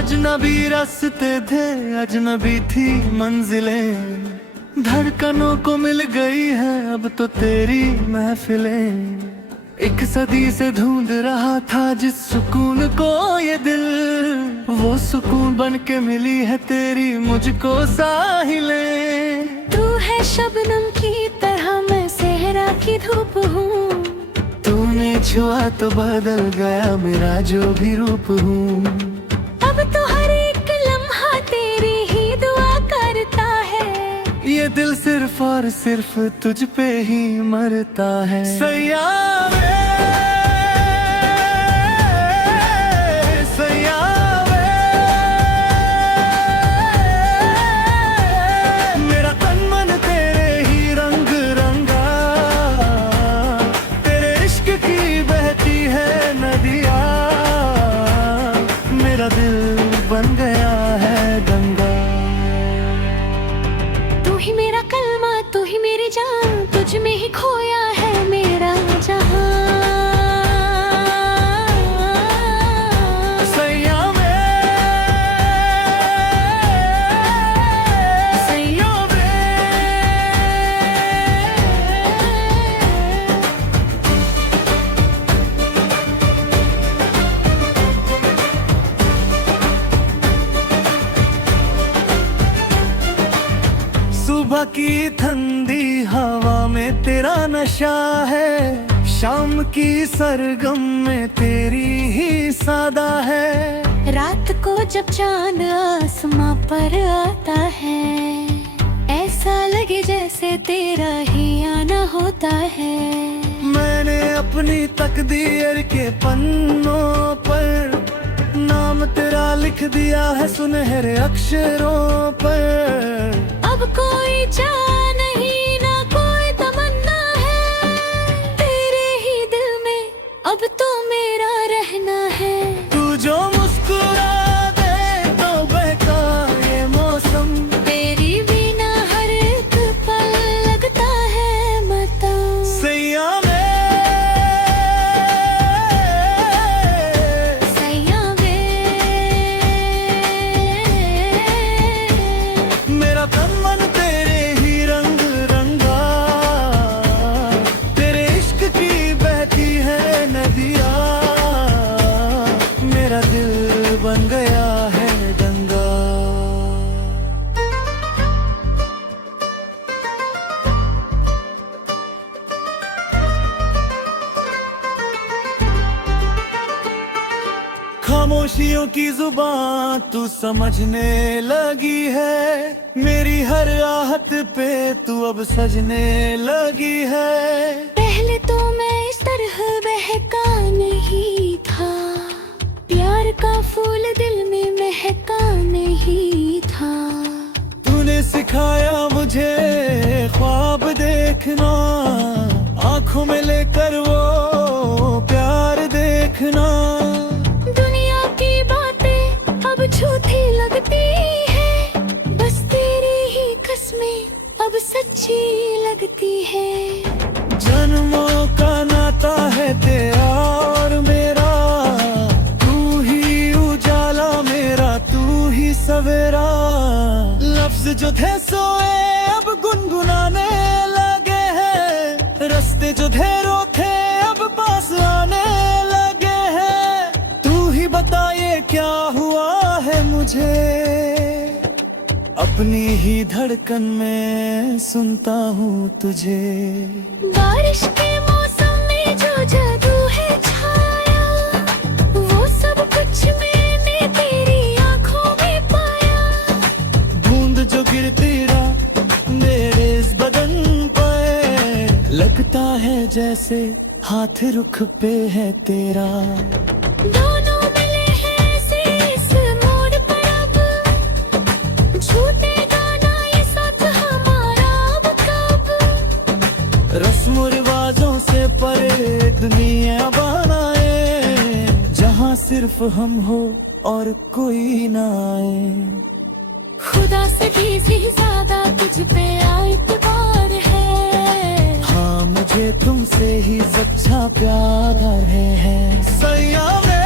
अजनबी रास्ते थे, अजनबी थी मंजिलें, धड़कनों को मिल गई है अब तो तेरी महफिलें। एक सदी से ढूंढ रहा था जिस सुकून को ये दिल, वो सुकून बन के मिली है तेरी मुझको साहिलें। तू है शबनम की तरह, मैं सहरा की धूप हूँ। तूने छुआ तो बदल गया मेरा जो भी रूप हूँ। अब तो हर एक लम्हा तेरी ही दुआ करता है। ये दिल सिर्फ और सिर्फ तुझ पे ही मरता है। सैया वे, सैया वे, मेरा तन मन तेरे ही रंग रंगा, तेरे इश्क की बहती है नदिया, मेरा दिल बन गया है गंगा। तू ही मेरा कलमा, तू ही मेरी जान, तुझ में ही खोया है मेरा जहां। सैया वे, सैया वे। सुबह की ठंडी हवा में तेरा नशा है, शाम की सरगम में तेरी ही सादा है। रात को जब चांद आसमां पर आता है, ऐसा लगे जैसे तेरा ही आना होता है। मैंने अपनी तकदीर के पन्नों पर नाम तेरा लिख दिया है सुनहरे अक्षरों पर। अब कोई चाह नहीं ना कोई तमन्ना है, तेरे ही दिल में अब तो मेरा रहना है। तू जो मुस्कुरा दे तो बहका ये मौसम, तेरी बिना हर एक पल लगता है मातम। सैया वे, सैया वे, मेरा तन मन तेरे ही रंग रंगा, तेरे इश्क की बहती है नदिया, मेरा दिल बन गया है गंगा। खामोशियों की जुबान तू समझने लगी है, मेरी हर आहट पे तू अब सजने लगी है। पहले तो मैं इस तरह बहका नहीं था, प्यार का फूल दिल में महका नहीं था। तूने सिखाया मुझे ख्वाब देखना, आंखों में लेकर वो प्यार देखना। दुनिया की बातें अब झूठी लगती है, बस तेरी ही कसमें अब सच्ची लगती है। जन्मों का नाता है तेरा और मेरा, तू ही उजाला मेरा, तू ही सवेरा। लफ्ज जो थे सोए अब गुनगुनाने लगे हैं, रास्ते जो धेरों थे अब पास आने लगे हैं। तू ही बता ये क्या हुआ है मुझे, अपनी ही धड़कन में सुनता हूँ तुझे। बारिश के मौसम में जो जादू है छाया, वो सब कुछ मैंने तेरी आंखों में पाया। बूंद जो गिरती रहा मेरे इस बदन पे, लगता है जैसे हाथ रुख पे है तेरा। दोनों मिले हैं ऐसे इस मोड़ पर अब, छूटेगा ना ये साथ हमारा अब कब। रस्म रिवाजों से परे दुनिया बनाए, जहाँ सिर्फ हम हो और कोई ना आए। खुदा से भी ज्यादा तुझ पे एतबार है, हाँ मुझे तुमसे ही सच्चा प्यार है। सैया वे,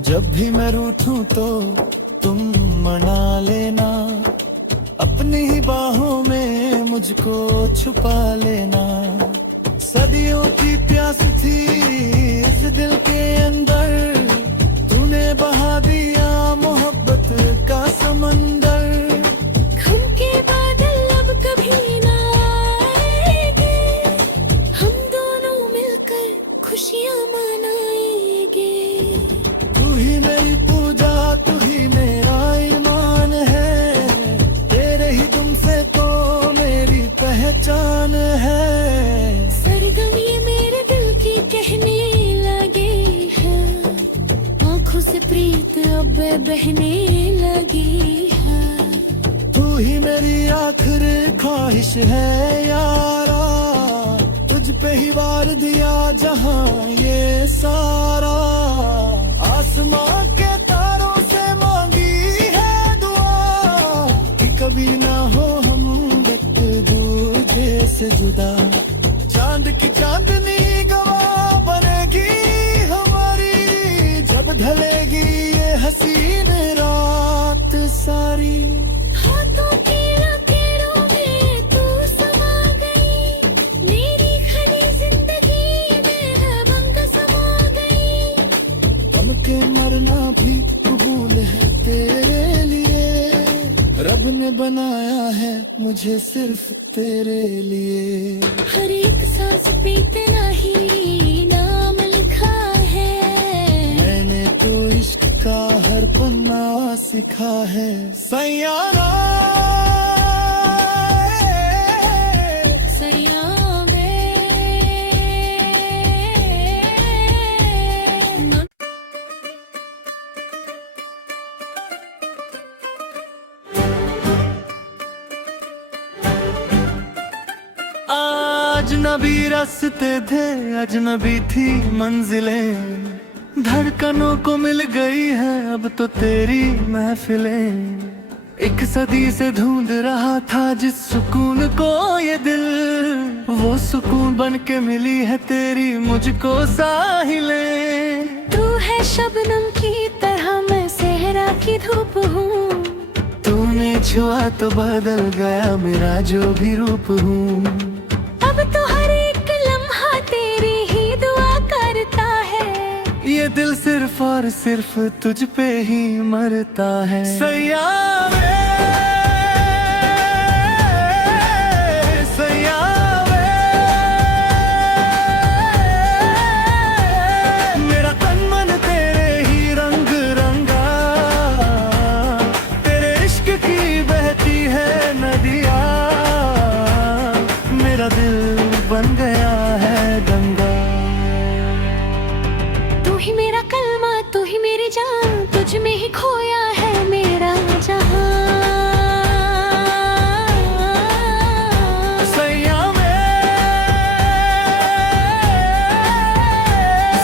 जब भी मैं रूठूं तो तुम मना लेना, अपनी ही बाहों में मुझको छुपा लेना। सदियों की प्यास थी इस दिल के अंदर, तूने बहा दिया मोहब्बत का समंदर। गम के बादल अब कभी ना आएंगे, हम दोनों मिलकर खुशियां मनाएंगे। तू ही मेरी पूजा, तू ही मेरा ईमान है, तेरे ही तुम से तो मेरी पहचान है। सरगम ये मेरे दिल की कहने लगे हैं, आंखों से प्रीत अब बहने लगी है। तू ही मेरी आखिरी ख्वाहिश है यारा, तुझ पे ही वार दिया जहां ये सारा। आसमां के तारों से मांगी है दुआ कि कभी ना हो हम एक दूजे से जुदा। चांद की चांदनी गवाह बनेगी हमारी, जब ढलेगी ये हसीन रात सारी। हाथों की लकीरों में तू समा गई, मेरी खली जिंदगी में रंग समा गई। गम के मरना भी कबूल है तेरे लिए, रब ने बनाया है मुझे सिर्फ तेरे लिए। हर एक सांस पे तेरा ही नाम लिखा है, मैंने तो इश्क का हर पन्ना सीखा है। सैयारा सैया वे। अजनबी रास्ते थे, अजनबी थी मंजिलें, धड़कनों को मिल गई है अब तो तेरी महफिलें। एक सदी से ढूंढ रहा था जिस सुकून को ये दिल, वो सुकून बन के मिली है तेरी मुझको साहिलें। तू है शबनम की तरह, मैं सहरा की धूप हूँ, तूने छुआ तो बदल गया मेरा जो भी रूप हूँ। अब तो हर एक लम्हा तेरी ही दुआ करता है, ये दिल सिर्फ और सिर्फ तुझ पे ही मरता है। सैया वे, सैया वे, मेरा तन मन तेरे ही रंग रंगा, तेरे इश्क की बहती है नदिया, मेरा दिल बन गया है गंगा। तू ही मेरा कलमा, तू ही मेरी जान, तुझ में ही खोया है मेरा जहां। सैया वे,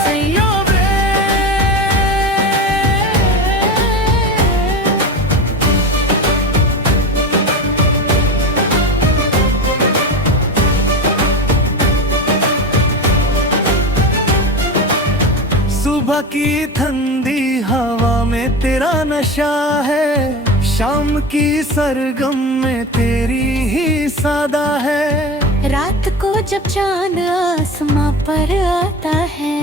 सैया वे। सुबह की ठंडी हवा में तेरा नशा है, शाम की सरगम में तेरी ही सादा है। रात को जब चांद आसमां पर आता है,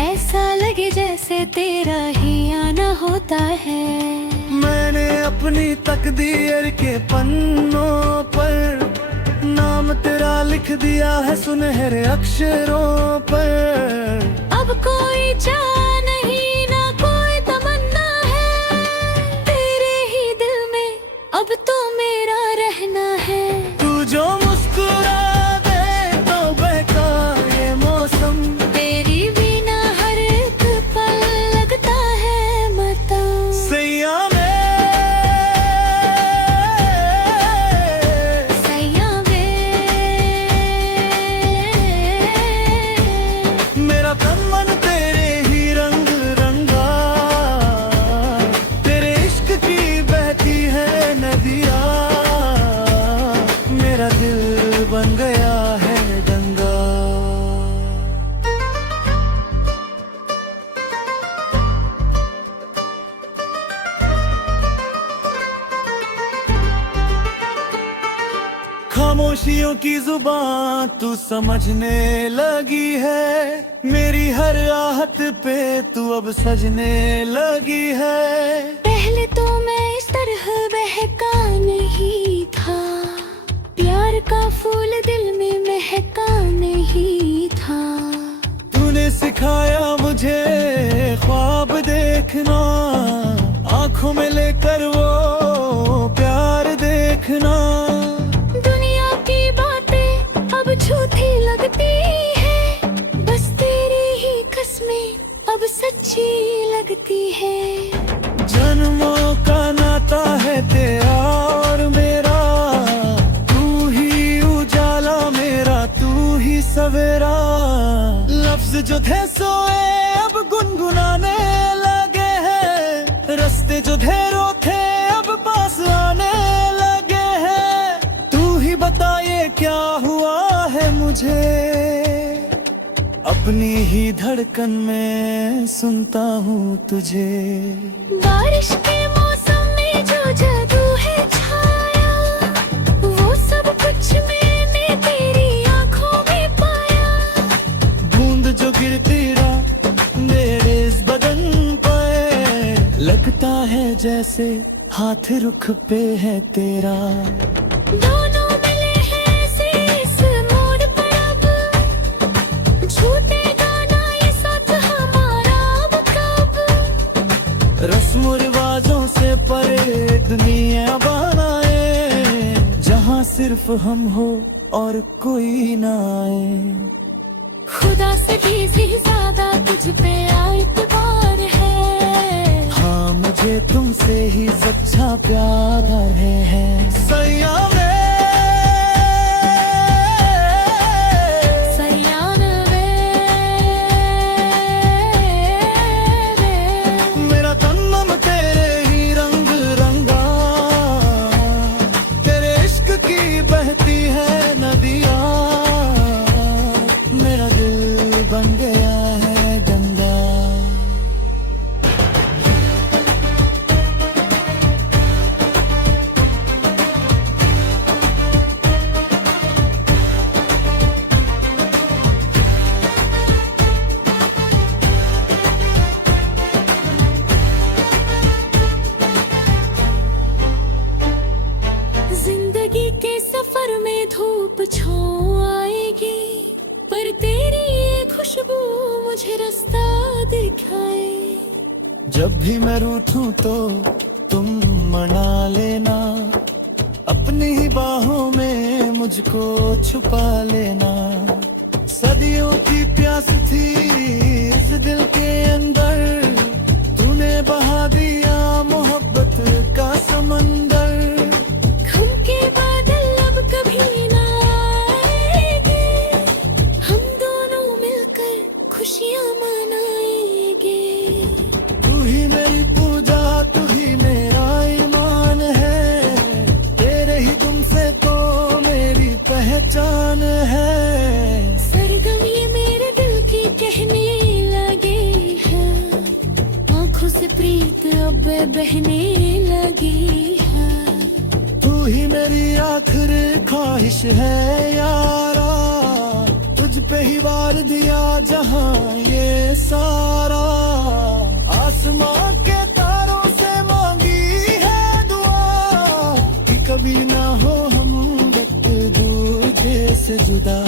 ऐसा लगे जैसे तेरा ही आना होता है। मैंने अपनी तकदीर के पन्नों पर नाम तेरा लिख दिया है सुनहरे अक्षरों पर। अब कोई चाह नहीं ना कोई तमन्ना है, तेरे ही दिल में अब तो मेरा रहना है। तू जो मुस्कुरा दे तो बहका ये मौसम, तेरी बिना हर एक पल लगता है मातम। सैया वे, सैया वे, मेरा तन मन तेरे ही खामोशियों की जुबान तू समझने लगी है, मेरी हर आहट पे तू अब सजने लगी है। पहले तो मैं इस तरह बहका नहीं था, प्यार का फूल दिल में महका नहीं था। तूने सिखाया मुझे ख्वाब देखना, आंखों में लेकर वो प्यार देखना। दुनिया की बातें अब झूठी लगती है, बस तेरी ही कसमें अब सच्ची लगती है। जन्मों का नाता है तेरा और मेरा, तू ही उजाला मेरा, तू ही सवेरा। लफ्ज जो थे सोए अब गुनगुनाने लगे हैं, रास्ते जो धेरो थे अब पास आने लगे हैं। तू ही बता ये क्या हुआ है मुझे, अपनी ही धड़कन में सुनता हूँ तुझे। बारिश के मौसम में जो जादू है छाया, वो सब कुछ मैंने तेरी आंखों में पाया। बूंद जो गिरती रहा मेरे इस बदन पे, लगता है जैसे हाथ रुख पे है तेरा। दोनों मिले हैं ऐसे इस मोड़ पर अब, छूटेगा ना ये साथ हमारा अब कब। रस्म रिवाजों से परे दुनिया बनाए, जहाँ सिर्फ हम हो और कोई ना आए। खुदा से भी ज्यादा तुझ पे एतबार है, हाँ मुझे तुमसे ही सच्चा प्यार है। सैया सयान वे मेरा तन्नम तेरे ही रंग रंगा, तेरे इश्क की बहती है नदियाँ, मेरा दिल बन गया है गंगा। जिंदगी के सफर में धूप छाँव आएगी, पर तेरी ये खुशबू मुझे रास्ता दिखाए। जब भी मैं रूठूं तो तुम मना लेना, अपनी ही बाहों में मुझको छुपा लेना। सदियों की प्यास थी इस दिल के अंदर, तूने बहा दिया मोहब्बत का समंदर। गम के बादल अब कभी ना आएंगे, हम दोनों मिलकर खुशियाँ मनाएंगे। तू ही मेरी पूजा, तू ही मेरा ईमान है, तेरे ही तुमसे तो मेरी पहचान है। सरगम ये मेरे दिल की कहने लगे हैं, आंखों से प्रीत अब बहने लगी है। तू ही मेरी आखिरी ख्वाहिश है यारा, तुझ पे ही वार दिया जहां ये सारा। आसमां के तारों से मांगी है दुआ, कि कभी ना हो हम वक्त दूजे से जुदा।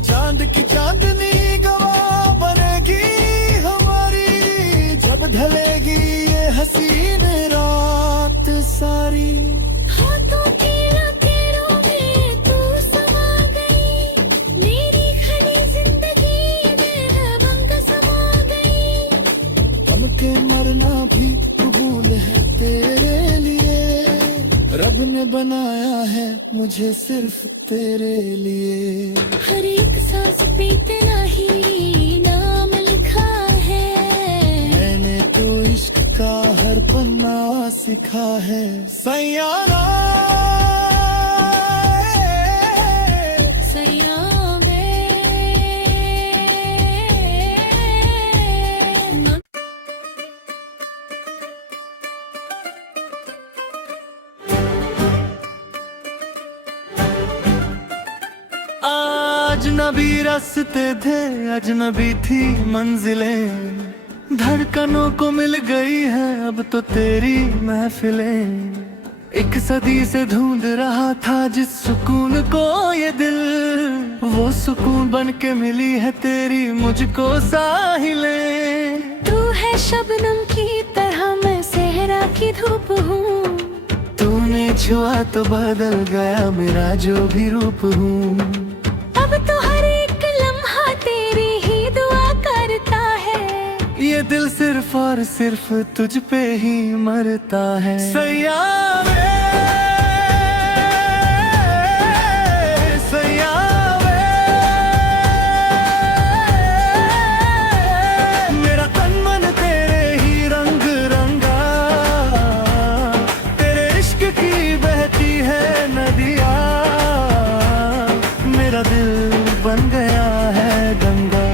चांद की चांदनी गवाह बनेगी हमारी, जब ढलेगी ये हसीन रात सारी। हाथों की लकीरों में तू समा गई, मेरी खली जिंदगी में रंग समा गई। हम के मरना भी कबूल है तेरे लिए, रब ने बनाया है मुझे सिर्फ तेरे लिए। हर एक सांस पे तेरा ही नाम लिखा है, मैंने तो इश्क का हर पन्ना सीखा है। सैयारा सयां वे अजनबी रास्ते थे, अजनबी थी मंजिलें, धड़कनों को मिल गई है अब तो तेरी महफिलें। एक सदी से ढूंढ रहा था जिस सुकून को ये दिल, वो सुकून बन के मिली है तेरी मुझको साहिलें। तू है शबनम की तरह, मैं सहरा की धूप हूँ। तूने छुआ तो बदल गया मेरा जो भी रूप हूँ। अब तो हर एक लम्हा तेरी ही दुआ करता है। ये दिल सिर्फ और सिर्फ तुझ पे ही मरता है। सैया वे, सैया वे, मेरा तन मन तेरे ही रंग रंगा, तेरे इश्क की बहती है नदिया, मेरा दिल बन गया है गंगा।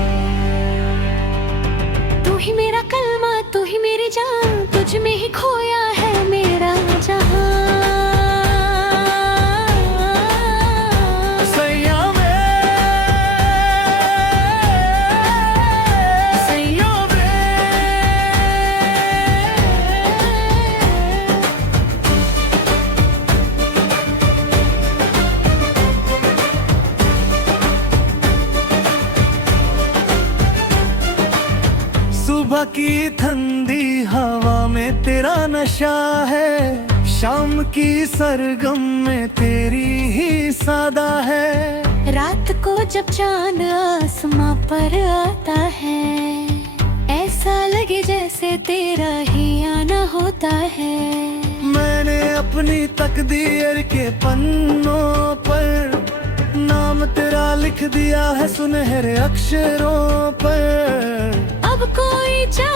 तू ही मेरा कलमा, तू ही मेरी जान, तुझ में ही खोया है मेरा जहां। सैया वे, सैया वे। सुबह की ठंडी हवा में तेरा नशा है, शाम की सरगम में तेरी ही सादा है। रात को जब चांद आसमां पर आता है, ऐसा लगे जैसे तेरा ही आना होता है। मैंने अपनी तकदीर के पन्नों पर नाम तेरा लिख दिया है सुनहरे अक्षरों पर। अब कोई जा